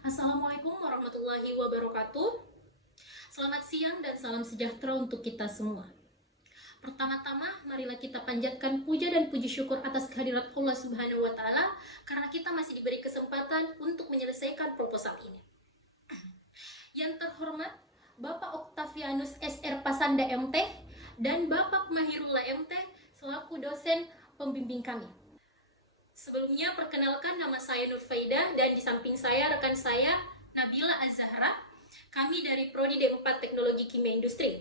Assalamualaikum warahmatullahi wabarakatuh. Selamat siang dan salam sejahtera untuk kita semua. Pertama-tama, marilah kita panjatkan puja dan puji syukur atas kehadirat Allah Subhanahu wa Ta'ala, karena kita masih diberi kesempatan untuk menyelesaikan proposal ini. Yang terhormat, Bapak Octavianus SR Pasanda MT dan Bapak Mahirullah MT selaku dosen pembimbing kami. Sebelumnya, perkenalkan, nama saya Nur Faida dan di samping saya rekan saya Nabila Az-Zahra. Kami dari Prodi D4 Teknologi Kimia Industri.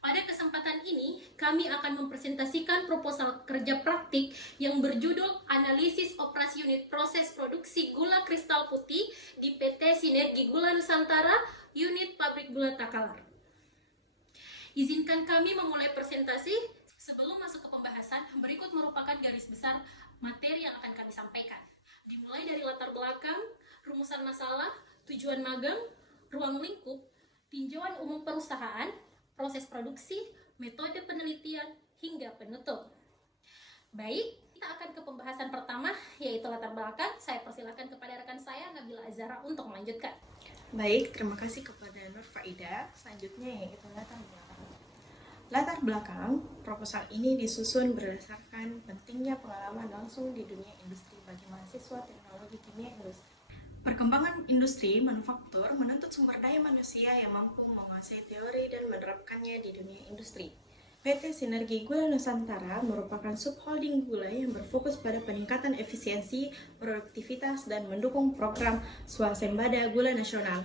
Pada kesempatan ini, kami akan mempresentasikan proposal kerja praktik yang berjudul Analisis Operasi Unit Proses Produksi Gula Kristal Putih di PT Sinergi Gula Nusantara, Unit Pabrik Gula Takalar. Izinkan kami memulai presentasi. Sebelum masuk ke pembahasan, berikut merupakan garis besar materi yang akan kami sampaikan. Dimulai dari latar belakang, rumusan masalah, tujuan magang, ruang lingkup, tinjauan umum perusahaan, proses produksi, metode penelitian, hingga penutup. Baik, kita akan ke pembahasan pertama, yaitu latar belakang. Saya persilakan kepada rekan saya, Nabila Az-Zahra, untuk melanjutkan. Baik, terima kasih kepada Nur Faida. Selanjutnya yaitu latar belakang. Latar belakang, proposal ini disusun berdasarkan pentingnya pengalaman langsung di dunia industri bagi mahasiswa teknologi kimia industri. Perkembangan industri manufaktur menuntut sumber daya manusia yang mampu menguasai teori dan menerapkannya di dunia industri. PT Sinergi Gula Nusantara merupakan subholding gula yang berfokus pada peningkatan efisiensi, produktivitas, dan mendukung program swasembada gula nasional.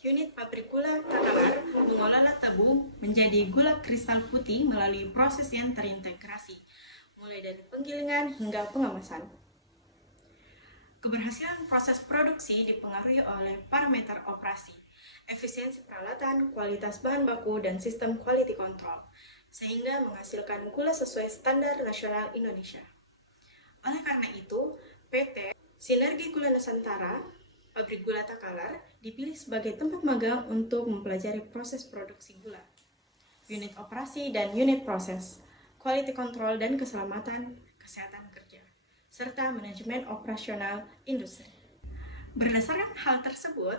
Unit pabrik gula Takalar mengolah tebu menjadi gula kristal putih melalui proses yang terintegrasi, mulai dari penggilingan hingga pengemasan. Keberhasilan proses produksi dipengaruhi oleh parameter operasi, efisiensi peralatan, kualitas bahan baku, dan sistem quality control, sehingga menghasilkan gula sesuai standar nasional Indonesia. Oleh karena itu, PT Sinergi Gula Nusantara, Pabrik Gula Takalar, dipilih sebagai tempat magang untuk mempelajari proses produksi gula, unit operasi dan unit proses, quality control dan keselamatan kesehatan kerja, serta manajemen operasional industri. Berdasarkan hal tersebut,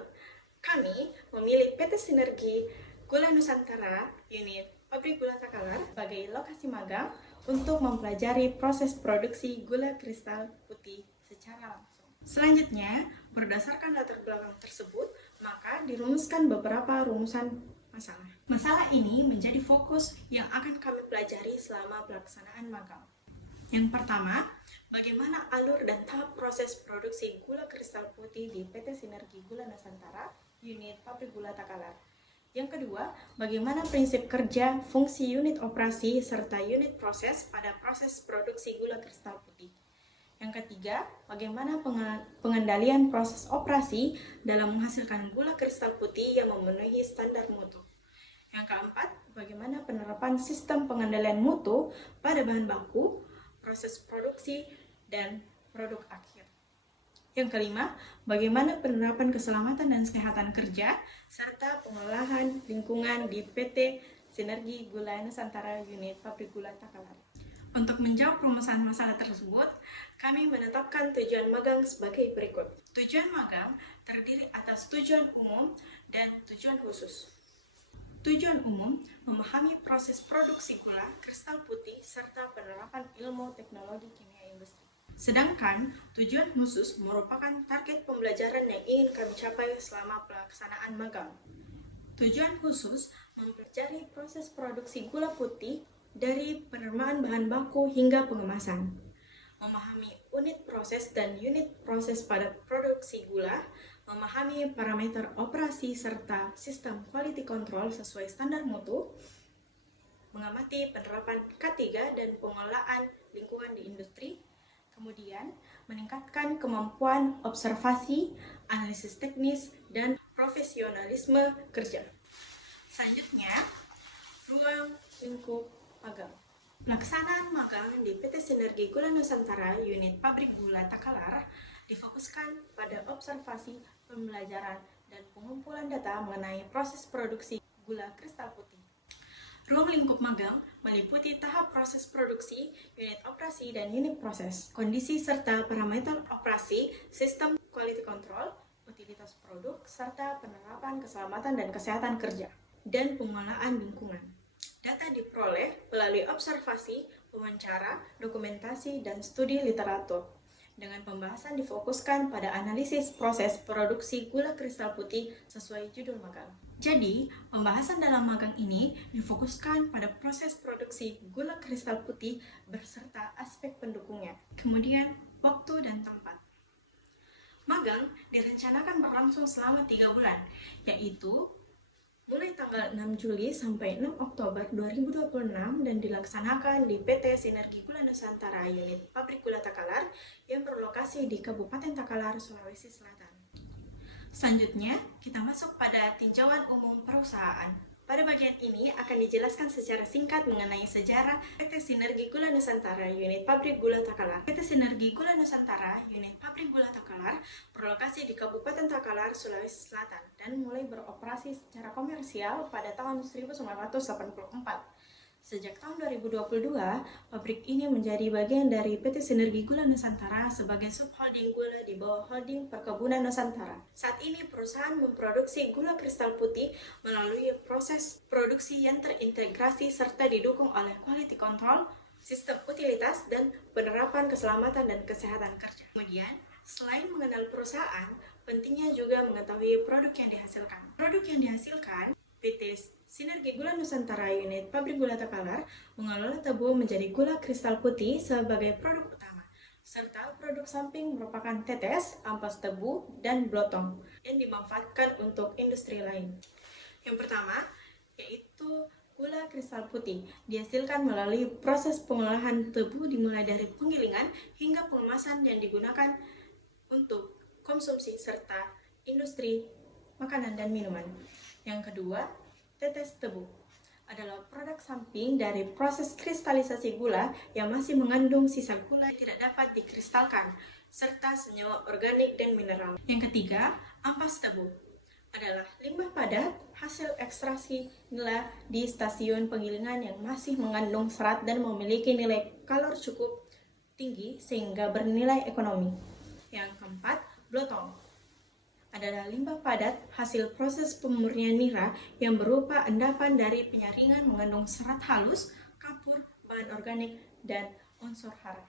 kami memilih PT Sinergi Gula Nusantara, unit Pabrik Gula Takalar sebagai lokasi magang untuk mempelajari proses produksi gula kristal putih secara langsung. Selanjutnya, berdasarkan latar belakang tersebut, maka dirumuskan beberapa rumusan masalah. Masalah ini menjadi fokus yang akan kami pelajari selama pelaksanaan magang. Yang pertama, bagaimana alur dan tahap proses produksi gula kristal putih di PT Sinergi Gula Nusantara, unit Pabrik Gula Takalar. Yang kedua, bagaimana prinsip kerja, fungsi unit operasi, serta unit proses pada proses produksi gula kristal putih. Yang ketiga, bagaimana pengendalian proses operasi dalam menghasilkan gula kristal putih yang memenuhi standar mutu. Yang keempat, bagaimana penerapan sistem pengendalian mutu pada bahan baku, proses produksi, dan produk akhir. Yang kelima, bagaimana penerapan keselamatan dan kesehatan kerja, serta pengolahan lingkungan di PT Sinergi Gula Nusantara, unit Pabrik Gula Takalar. Untuk menjawab rumusan masalah tersebut, kami menetapkan tujuan magang sebagai berikut. Tujuan magang terdiri atas tujuan umum dan tujuan khusus. Tujuan umum memahami proses produksi gula kristal putih serta penerapan ilmu teknologi kimia industri. Sedangkan tujuan khusus merupakan target pembelajaran yang ingin kami capai selama pelaksanaan magang. Tujuan khusus mempelajari proses produksi gula putih dari penerimaan bahan baku hingga pengemasan, memahami unit proses dan unit proses pada produksi gula, memahami parameter operasi serta sistem quality control sesuai standar mutu, mengamati penerapan K3 dan pengelolaan lingkungan di industri, kemudian meningkatkan kemampuan observasi, analisis teknis, dan profesionalisme kerja. Selanjutnya, ruang lingkup magang. Pelaksanaan magang di PT Sinergi Gula Nusantara, unit Pabrik Gula Takalar, difokuskan pada observasi, pembelajaran, dan pengumpulan data mengenai proses produksi gula kristal putih. Ruang lingkup magang meliputi tahap proses produksi, unit operasi, dan unit proses, kondisi serta parameter operasi, sistem quality control, kualitas produk, serta penerapan keselamatan dan kesehatan kerja, dan pengelolaan lingkungan. Data diperoleh melalui observasi, wawancara, dokumentasi, dan studi literatur. Dengan pembahasan difokuskan pada analisis proses produksi gula kristal putih sesuai judul magang. Jadi, pembahasan dalam magang ini difokuskan pada proses produksi gula kristal putih beserta aspek pendukungnya, kemudian waktu dan tempat. Magang direncanakan berlangsung selama 3 bulan, yaitu mulai tanggal 6 Juli sampai 6 Oktober 2026 dan dilaksanakan di PT Sinergi Gula Nusantara Unit Pabrik Gula Takalar yang berlokasi di Kabupaten Takalar, Sulawesi Selatan. Selanjutnya, kita masuk pada tinjauan umum perusahaan. Pada bagian ini akan dijelaskan secara singkat mengenai sejarah PT Sinergi Gula Nusantara Unit Pabrik Gula Takalar. PT Sinergi Gula Nusantara Unit Pabrik Gula Takalar berlokasi di Kabupaten Takalar, Sulawesi Selatan dan mulai beroperasi secara komersial pada tahun 1984. Sejak tahun 2022, pabrik ini menjadi bagian dari PT Sinergi Gula Nusantara sebagai subholding gula di bawah Holding Perkebunan Nusantara. Saat ini perusahaan memproduksi gula kristal putih melalui proses produksi yang terintegrasi serta didukung oleh quality control, sistem utilitas, dan penerapan keselamatan dan kesehatan kerja. Kemudian, selain mengenal perusahaan, pentingnya juga mengetahui produk yang dihasilkan. Produk yang dihasilkan, PT Sinergi Gula Nusantara Unit Pabrik Gula Takalar mengelola tebu menjadi gula kristal putih sebagai produk utama, serta produk samping merupakan tetes, ampas tebu, dan blotong yang dimanfaatkan untuk industri lain. Yang pertama, yaitu gula kristal putih dihasilkan melalui proses pengolahan tebu dimulai dari penggilingan hingga pengemasan yang digunakan untuk konsumsi serta industri makanan dan minuman. Yang kedua, tetes tebu adalah produk samping dari proses kristalisasi gula yang masih mengandung sisa gula yang tidak dapat dikristalkan, serta senyawa organik dan mineral. Yang ketiga, ampas tebu adalah limbah padat hasil ekstraksi nila di stasiun penggilingan yang masih mengandung serat dan memiliki nilai kalor cukup tinggi sehingga bernilai ekonomi. Yang keempat, blotong adalah limbah padat hasil proses pemurnian nira yang berupa endapan dari penyaringan mengandung serat halus, kapur, bahan organik, dan unsur hara.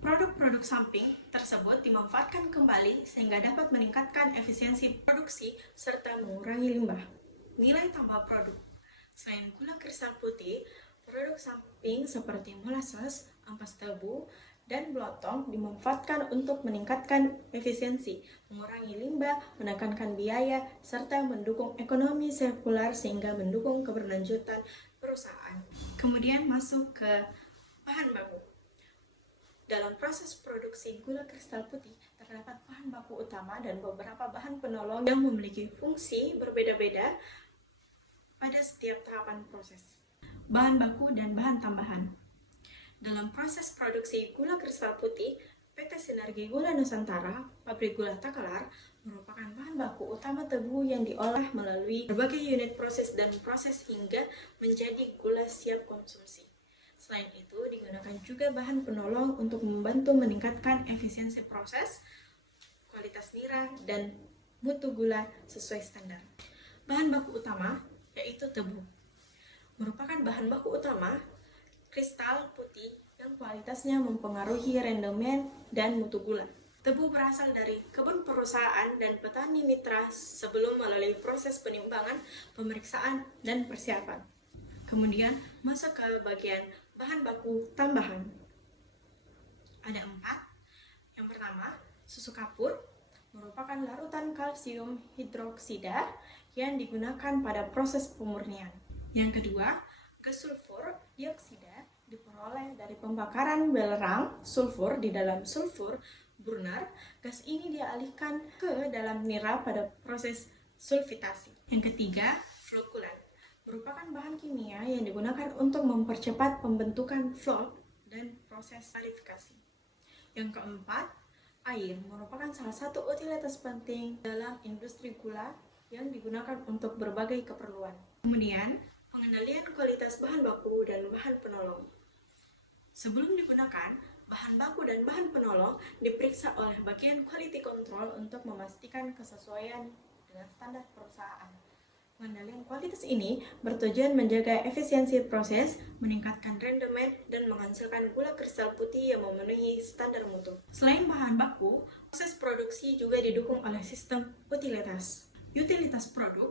Produk-produk samping tersebut dimanfaatkan kembali sehingga dapat meningkatkan efisiensi produksi serta mengurangi limbah. Nilai tambah produk. Selain gula kristal putih, produk samping seperti molasses, ampas tebu, dan blotong dimanfaatkan untuk meningkatkan efisiensi, mengurangi limbah, menekankan biaya, serta mendukung ekonomi sirkular sehingga mendukung keberlanjutan perusahaan. Kemudian masuk ke bahan baku. Dalam proses produksi gula kristal putih, terdapat bahan baku utama dan beberapa bahan penolong yang memiliki fungsi berbeda-beda pada setiap tahapan proses. Bahan baku dan bahan tambahan. Dalam proses produksi gula kristal putih, PT Sinergi Gula Nusantara, Pabrik Gula Takalar, merupakan bahan baku utama tebu yang diolah melalui berbagai unit proses dan proses hingga menjadi gula siap konsumsi. Selain itu, digunakan juga bahan penolong untuk membantu meningkatkan efisiensi proses, kualitas nira, dan mutu gula sesuai standar. Bahan baku utama yaitu tebu. Merupakan bahan baku utama kristal putih yang kualitasnya mempengaruhi rendemen dan mutu gula. Tebu berasal dari kebun perusahaan dan petani mitra sebelum melalui proses penimbangan, pemeriksaan, dan persiapan. Kemudian masuk ke bagian bahan baku tambahan. Ada 4. Yang pertama, susu kapur merupakan larutan kalsium hidroksida yang digunakan pada proses pemurnian. Yang kedua, gas sulfur dioksida diperoleh dari pembakaran belerang sulfur di dalam sulfur burner. Gas ini dialihkan ke dalam nira pada proses sulfitasi. Yang ketiga, flokulan merupakan bahan kimia yang digunakan untuk mempercepat pembentukan flok dan proses klarifikasi. Yang keempat, air merupakan salah satu utilitas penting dalam industri gula yang digunakan untuk berbagai keperluan. Kemudian, pengendalian kualitas bahan baku dan bahan penolong. Sebelum digunakan, Bahan baku dan bahan penolong diperiksa oleh bagian quality control untuk memastikan kesesuaian dengan standar perusahaan. Pengendalian kualitas ini bertujuan menjaga efisiensi proses, meningkatkan rendemen, dan menghasilkan gula kristal putih yang memenuhi standar mutu. Selain bahan baku, proses produksi juga didukung oleh sistem utilitas. Utilitas produk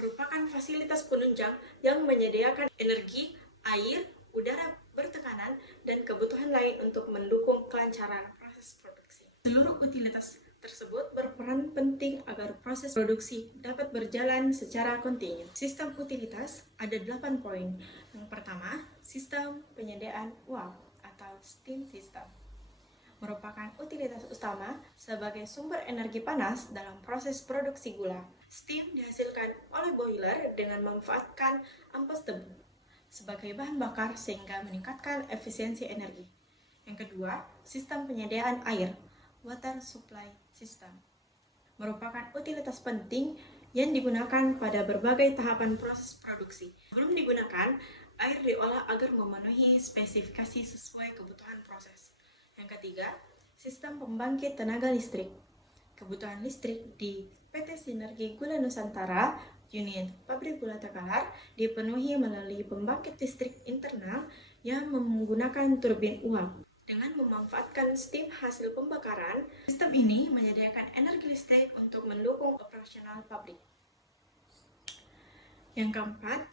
merupakan fasilitas penunjang yang menyediakan energi, air, udara bertekanan, dan kebutuhan lain untuk mendukung kelancaran proses produksi. Seluruh utilitas tersebut berperan penting agar proses produksi dapat berjalan secara kontinu. Sistem utilitas ada 8 poin. Yang pertama, sistem penyediaan uap atau steam system merupakan utilitas utama sebagai sumber energi panas dalam proses produksi gula. Steam dihasilkan oleh boiler dengan memanfaatkan ampas tebu sebagai bahan bakar sehingga meningkatkan efisiensi energi. Yang kedua, sistem penyediaan air, water supply system, merupakan utilitas penting yang digunakan pada berbagai tahapan proses produksi. Sebelum digunakan, air diolah agar memenuhi spesifikasi sesuai kebutuhan proses. Yang ketiga, sistem pembangkit tenaga listrik. Kebutuhan listrik di PT Sinergi Gula Nusantara Unit Pabrik Gula Takalar dipenuhi melalui pembangkit listrik internal yang menggunakan turbin uap. Dengan memanfaatkan steam hasil pembakaran, sistem ini menyediakan energi listrik untuk mendukung operasional pabrik. Yang keempat,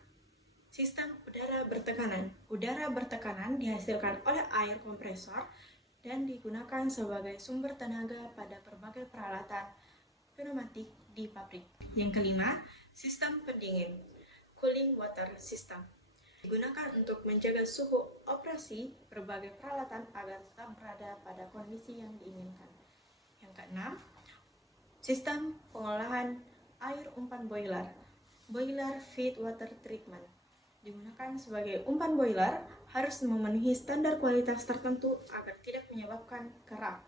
sistem udara bertekanan. Udara bertekanan dihasilkan oleh air kompresor dan digunakan sebagai sumber tenaga pada berbagai peralatan pneumatik di pabrik. Yang kelima, sistem pendingin, cooling water system, digunakan untuk menjaga suhu operasi berbagai peralatan agar tetap berada pada kondisi yang diinginkan. Yang keenam, sistem pengolahan air umpan boiler, boiler feed water treatment, digunakan sebagai umpan boiler harus memenuhi standar kualitas tertentu agar tidak menyebabkan kerak,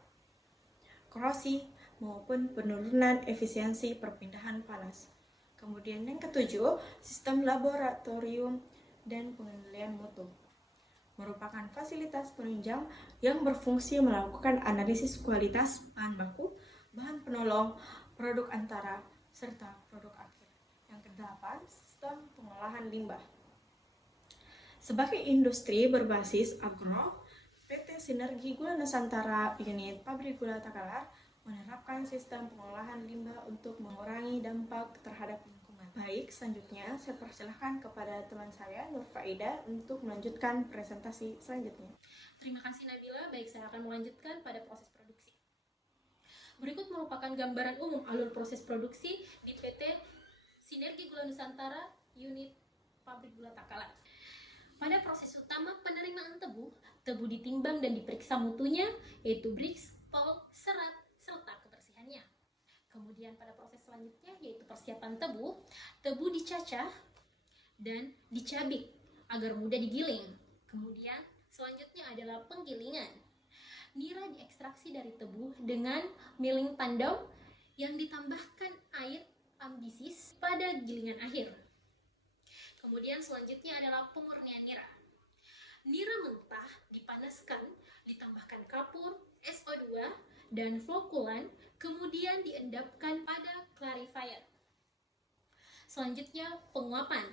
korosi, maupun penurunan efisiensi perpindahan panas. Kemudian yang ketujuh, sistem laboratorium dan pengendalian mutu, merupakan fasilitas penunjang yang berfungsi melakukan analisis kualitas bahan baku, bahan penolong, produk antara, serta produk akhir. Yang kedelapan, sistem pengolahan limbah. Sebagai industri berbasis agro, PT Sinergi Gula Nusantara Unit Pabrik Gula Takalar menerapkan sistem pengolahan limbah untuk mengurangi dampak terhadap lingkungan. Baik, selanjutnya saya persilahkan kepada teman saya Nur Faida untuk melanjutkan presentasi selanjutnya. Terima kasih Nabila. Baik, saya akan melanjutkan pada proses produksi. Berikut merupakan gambaran umum alur proses produksi di PT Sinergi Gula Nusantara Unit Pabrik Gula Takalar. Pada proses utama penerimaan tebu, tebu ditimbang dan diperiksa mutunya, yaitu brix, pol, serat, serta kebersihannya. Kemudian pada proses selanjutnya yaitu persiapan tebu, tebu dicacah dan dicabik agar mudah digiling. Kemudian selanjutnya adalah penggilingan. Nira diekstraksi dari tebu dengan milling tandem yang ditambahkan air ambisis pada gilingan akhir. Kemudian selanjutnya adalah pemurnian nira. Nira mentah dipanaskan, ditambahkan kapur, SO2, dan flokulan, kemudian diendapkan pada clarifier. Selanjutnya penguapan.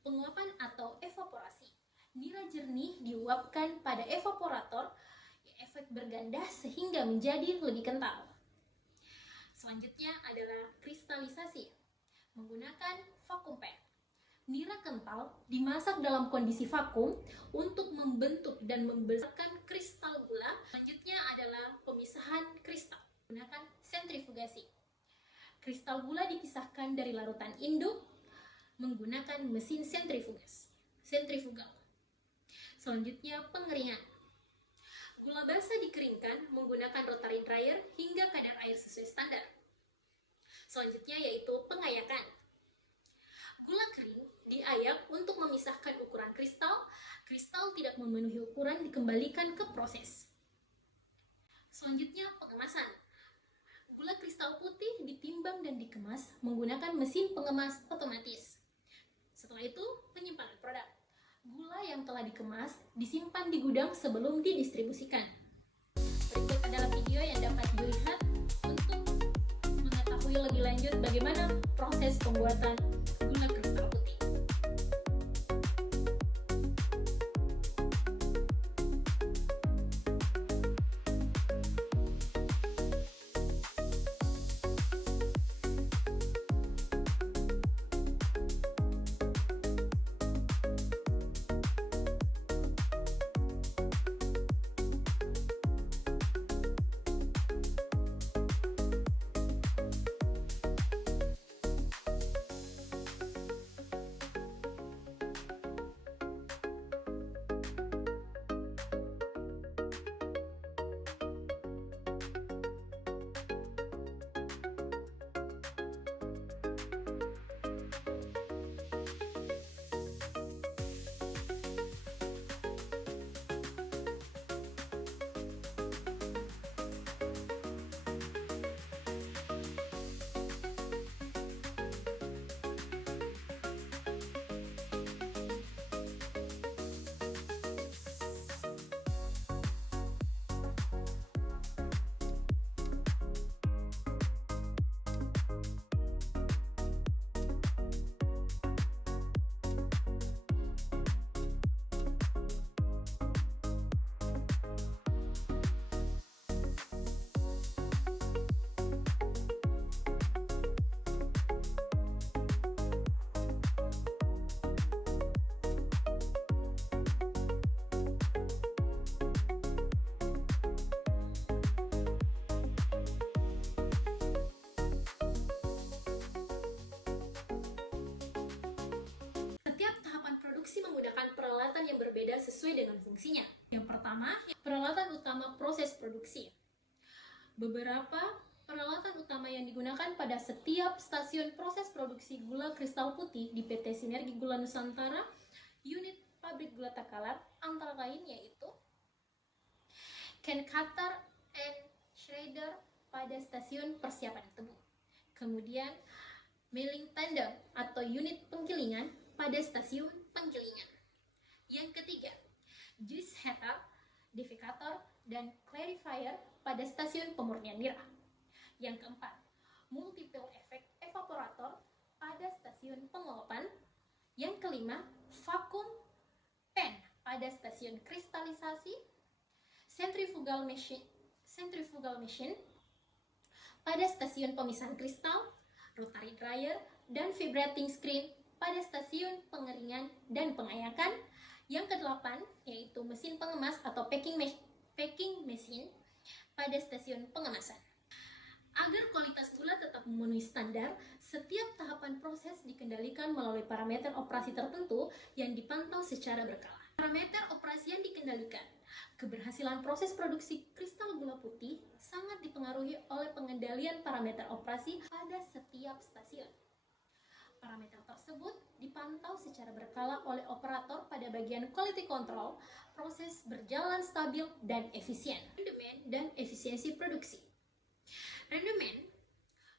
Penguapan atau evaporasi. Nira jernih diuapkan pada evaporator, efek berganda sehingga menjadi lebih kental. Selanjutnya adalah kristalisasi menggunakan vacuum pad. Nira kental dimasak dalam kondisi vakum untuk membentuk dan membesarkan kristal gula. Selanjutnya adalah pemisahan kristal menggunakan sentrifugasi. Kristal gula dipisahkan dari larutan induk menggunakan mesin sentrifugal. Selanjutnya pengeringan. Gula basah dikeringkan menggunakan rotary dryer hingga kadar air sesuai standar. Selanjutnya yaitu pengayakan. Gula kering diayak untuk memisahkan ukuran kristal. Kristal tidak memenuhi ukuran dikembalikan ke proses. Selanjutnya pengemasan. Gula kristal putih ditimbang dan dikemas menggunakan mesin pengemas otomatis. Setelah itu penyimpanan produk. Gula yang telah dikemas disimpan di gudang sebelum didistribusikan. Berikut adalah video yang dapat dilihat untuk mengetahui lebih lanjut bagaimana proses pembuatan gula kristal putih. Setiap tahapan produksi menggunakan peralatan yang berbeda sesuai dengan fungsinya. Yang pertama, peralatan utama proses produksi. Beberapa peralatan utama yang digunakan pada setiap stasiun proses produksi gula kristal putih di PT Sinergi Gula Nusantara, unit pabrik gula Takalar, antara lain yaitu can cutter and shredder pada stasiun persiapan tebu. Kemudian milling tender atau unit penggilingan pada stasiun penggilingan. Yang ketiga, juice heater, defecator, dan clarifier pada stasiun pemurnian nira. Yang keempat, multiple effect evaporator pada stasiun penguapan. Yang kelima, vacuum pen pada stasiun kristalisasi, centrifugal machine pada stasiun pemisahan kristal, rotary dryer, dan vibrating screen pada stasiun pengeringan dan pengayakan. Yang kedelapan, yaitu mesin pengemas atau packing machine pada stasiun pengemasan. Agar kualitas gula tetap memenuhi standar, setiap tahapan proses dikendalikan melalui parameter operasi tertentu yang dipantau secara berkala. Parameter operasi yang dikendalikan. Keberhasilan proses produksi kristal gula putih sangat dipengaruhi oleh pengendalian parameter operasi pada setiap stasiun. Parameter tersebut dipantau secara berkala oleh operator pada bagian quality control, proses berjalan stabil dan efisien, rendemen dan efisiensi produksi. Rendemen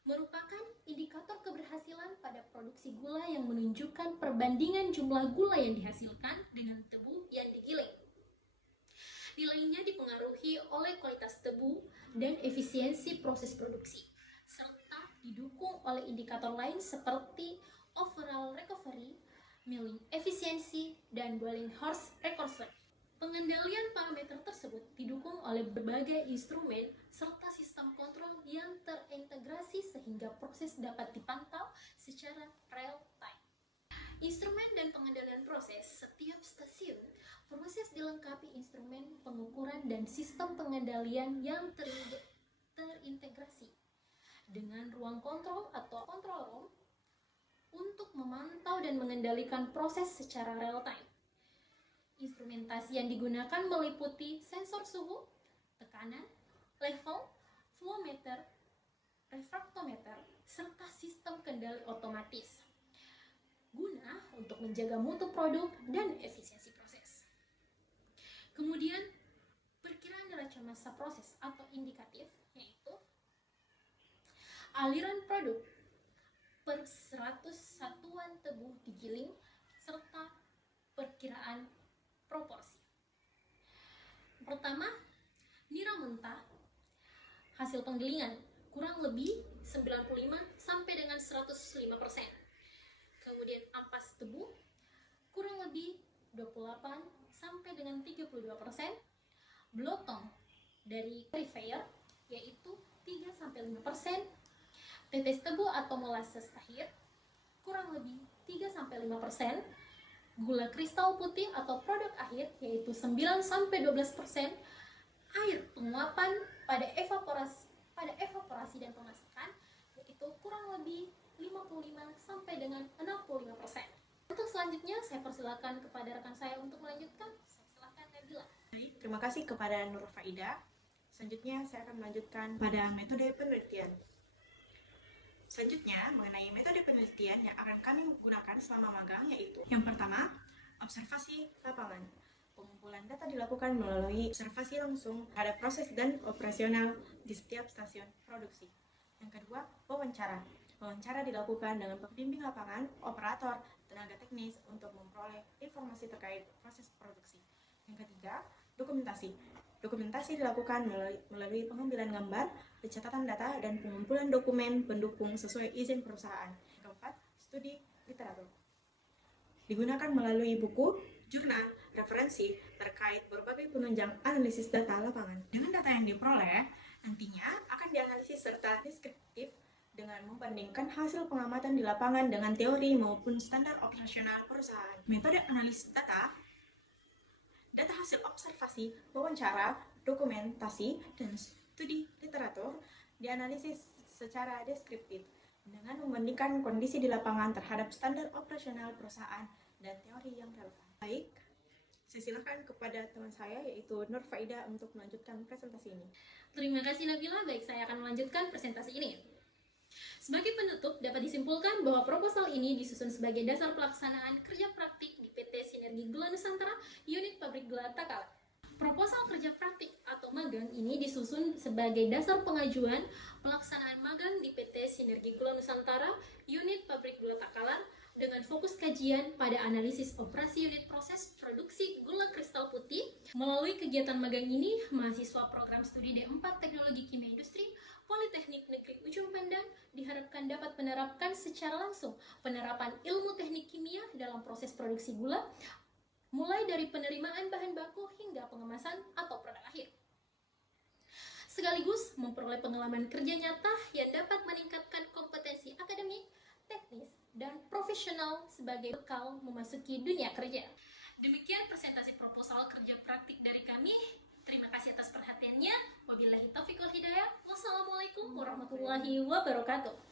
merupakan indikator keberhasilan pada produksi gula yang menunjukkan perbandingan jumlah gula yang dihasilkan dengan tebu yang digiling. Nilainya dipengaruhi oleh kualitas tebu dan efisiensi proses produksi, serta didukung oleh indikator lain seperti overall recovery, milling efisiensi, dan boiling horse recursion. Pengendalian parameter tersebut didukung oleh berbagai instrumen serta sistem kontrol yang terintegrasi sehingga proses dapat dipantau secara real time. Instrumen dan pengendalian proses. Setiap stasiun proses dilengkapi instrumen pengukuran dan sistem pengendalian yang terintegrasi dengan ruang kontrol atau control room untuk memantau dan mengendalikan proses secara real time. Instrumentasi yang digunakan meliputi sensor suhu, tekanan, level, flow meter, refraktometer, serta sistem kendali otomatis guna untuk menjaga mutu produk dan efisiensi proses. Kemudian, perkiraan neraca massa proses atau indikatif yaitu aliran produk per 100 satuan tebu digiling serta perkiraan proporsi. Pertama, nira mentah hasil penggilingan kurang lebih 95 sampai dengan 105%. Kemudian ampas tebu kurang lebih 28 sampai dengan 32%. Blotong dari purifier yaitu 3 sampai 5%. Tetes tebu atau molasses akhir kurang lebih 3 sampai 5%. Gula kristal putih atau produk akhir yaitu 9 sampai 12%. Air penguapan pada evaporasi dan pemasakan yaitu kurang lebih 55 sampai dengan 65%. Untuk selanjutnya saya persilakan kepada rekan saya untuk melanjutkan. Saya silakan Nabila. Baik, terima kasih kepada Nur Faida. Selanjutnya saya akan melanjutkan pada metode penelitian. Selanjutnya, mengenai metode penelitian yang akan kami gunakan selama magang yaitu yang pertama, observasi lapangan. Pengumpulan data dilakukan melalui observasi langsung pada proses dan operasional di setiap stasiun produksi. Yang kedua, wawancara. Wawancara dilakukan dengan pembimbing lapangan, operator, tenaga teknis untuk memperoleh informasi terkait proses produksi. Yang ketiga, dokumentasi. Dokumentasi dilakukan melalui pengambilan gambar, pencatatan data, dan pengumpulan dokumen pendukung sesuai izin perusahaan. Yang keempat, studi literatur. Digunakan melalui buku, jurnal, referensi terkait berbagai penunjang analisis data lapangan. Dengan data yang diperoleh, nantinya akan dianalisis serta deskriptif dengan membandingkan hasil pengamatan di lapangan dengan teori maupun standar operasional perusahaan. Metode analisis data hasil observasi, wawancara, dokumentasi, dan studi literatur dianalisis secara deskriptif dengan membandingkan kondisi di lapangan terhadap standar operasional perusahaan dan teori yang relevan. Baik, saya silakan kepada teman saya yaitu Nur Faida untuk melanjutkan presentasi ini. Terima kasih Nabila. Baik, saya akan melanjutkan presentasi ini. Sebagai penutup, dapat disimpulkan bahwa proposal ini disusun sebagai dasar pelaksanaan kerja praktik di PT Sinergi Gula Nusantara, unit pabrik gula Takalar. Proposal kerja praktik atau magang ini disusun sebagai dasar pengajuan pelaksanaan magang di PT Sinergi Gula Nusantara, unit pabrik gula Takalar, dengan fokus kajian pada analisis operasi unit proses produksi gula kristal putih. Melalui kegiatan magang ini, mahasiswa program studi D4 Teknologi Kimia Industri Politeknik Negeri Ujung Pandang diharapkan dapat menerapkan secara langsung penerapan ilmu teknik kimia dalam proses produksi gula, mulai dari penerimaan bahan baku hingga pengemasan atau produk akhir. Sekaligus memperoleh pengalaman kerja nyata yang dapat meningkatkan kompetensi akademik, teknis, dan profesional sebagai bekal memasuki dunia kerja. Demikian presentasi proposal kerja praktik dari kami. Terima kasih atas perhatiannya. Wabillahi taufiq wal hidayah. Wassalamualaikum warahmatullahi wabarakatuh.